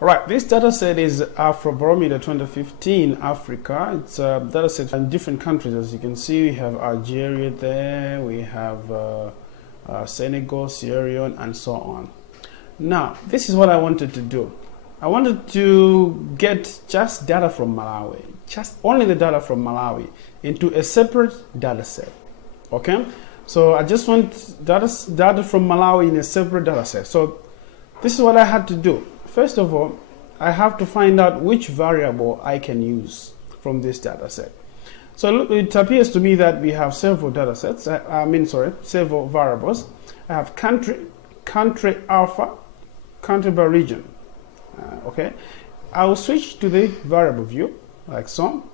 Alright, this data set is Afrobarometer 2015 Africa. It's a data set in different countries. As you can see, we have Algeria there, we have Senegal, Sierra Leone, and so on. Now, this is what I wanted to do. I wanted to get just data from Malawi, just only the data from Malawi, into a separate data set. Okay? So I just want data from Malawi in a separate data set. So this is what I had to do. First of all, I have to find out which variable I can use from this data set. So it appears to me that we have several data sets, several variables. I have country alpha, country by region. Okay, I will switch to the variable view like so.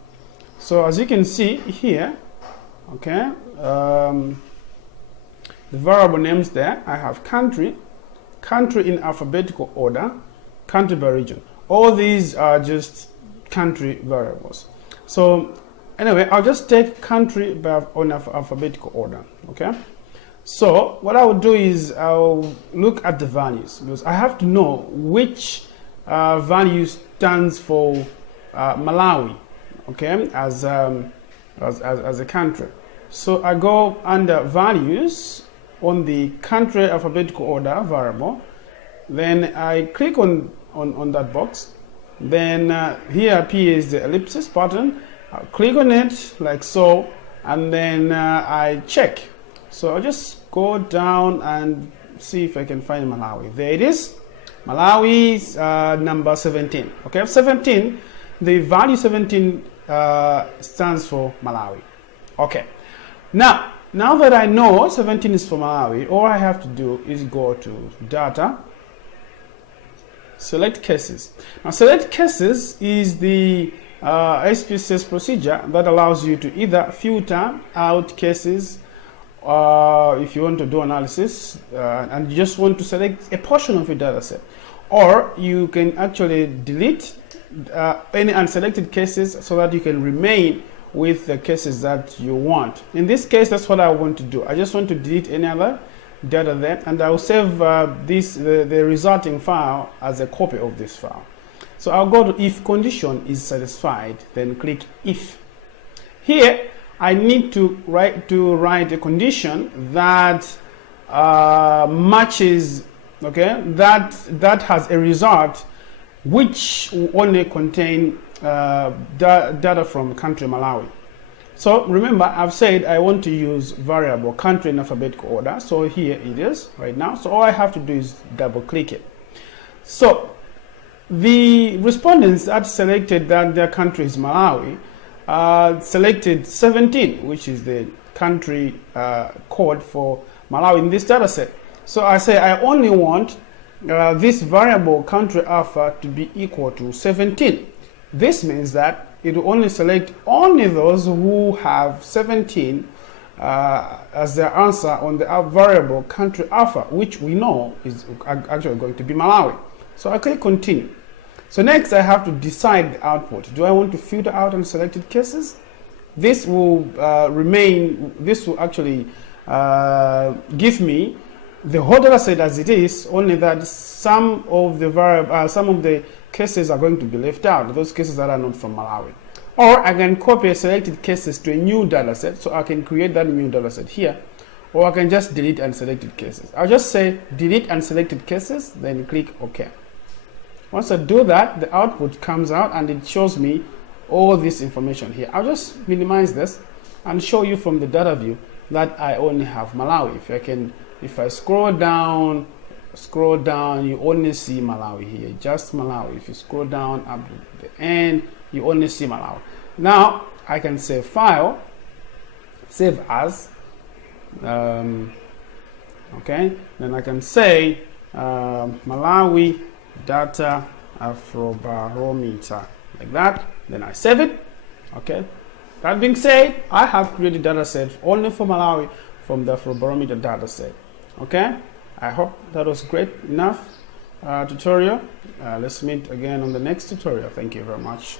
So as you can see here, okay, the variable names there, I have country in alphabetical order, country by region. All these are just country variables. So anyway, I'll just take country by on alphabetical order. Okay. So what I will do is I'll look at the values, because I have to know which value stands for Malawi, okay, as a country. So I go under values on the country alphabetical order variable. Then I click on that box. Then here appears the ellipsis button. I'll click on it like so, and then I check. So I'll just go down and see if I can find Malawi. There it is. Malawi's number 17. Okay, 17. The value 17 stands for Malawi. Okay. Now that I know 17 is for Malawi, all I have to do is go to Data, Select Cases. Now, Select Cases is the SPSS procedure that allows you to either filter out cases if you want to do analysis and you just want to select a portion of your data set, or you can actually delete any unselected cases so that you can remain with the cases that you want. In this case, that's what I want to do. I just want to delete any other data there, and I will save the resulting file as a copy of this file. So I'll go to if condition is satisfied, then click if. Here I need to write a condition that matches, okay, that has a result which will only contain data from country Malawi. So remember, I've said I want to use variable country in alphabetical order. So here it is right now. So all I have to do is double click it. So the respondents that selected that their country is Malawi selected 17, which is the country code for Malawi in this data set. So I say I only want this variable country alpha to be equal to 17. This means that it will only select only those who have 17 as their answer on the variable country alpha, which we know is actually going to be Malawi. So I click continue. So next I have to decide the output. Do I want to filter out unselected cases? This will this will actually give me the whole data set as it is, only that some of the cases are going to be left out, those cases that are not from Malawi. Or I can copy selected cases to a new data set, so I can create that new data set here, or I can just delete unselected cases. I'll just say delete unselected cases, then click OK. Once I do that, the output comes out and it shows me all this information here. I'll just minimize this and show you from the data view that I only have Malawi. If I scroll down, you only see Malawi here, just Malawi. If you scroll down up to the end, you only see Malawi. Now I can say file, save as, okay, then I can say Malawi data Afrobarometer, like that. Then I save it. Okay, that being said, I have created data set only for Malawi from the Afrobarometer data set. Okay, I hope that was great enough tutorial. Let's meet again on the next tutorial. Thank you very much.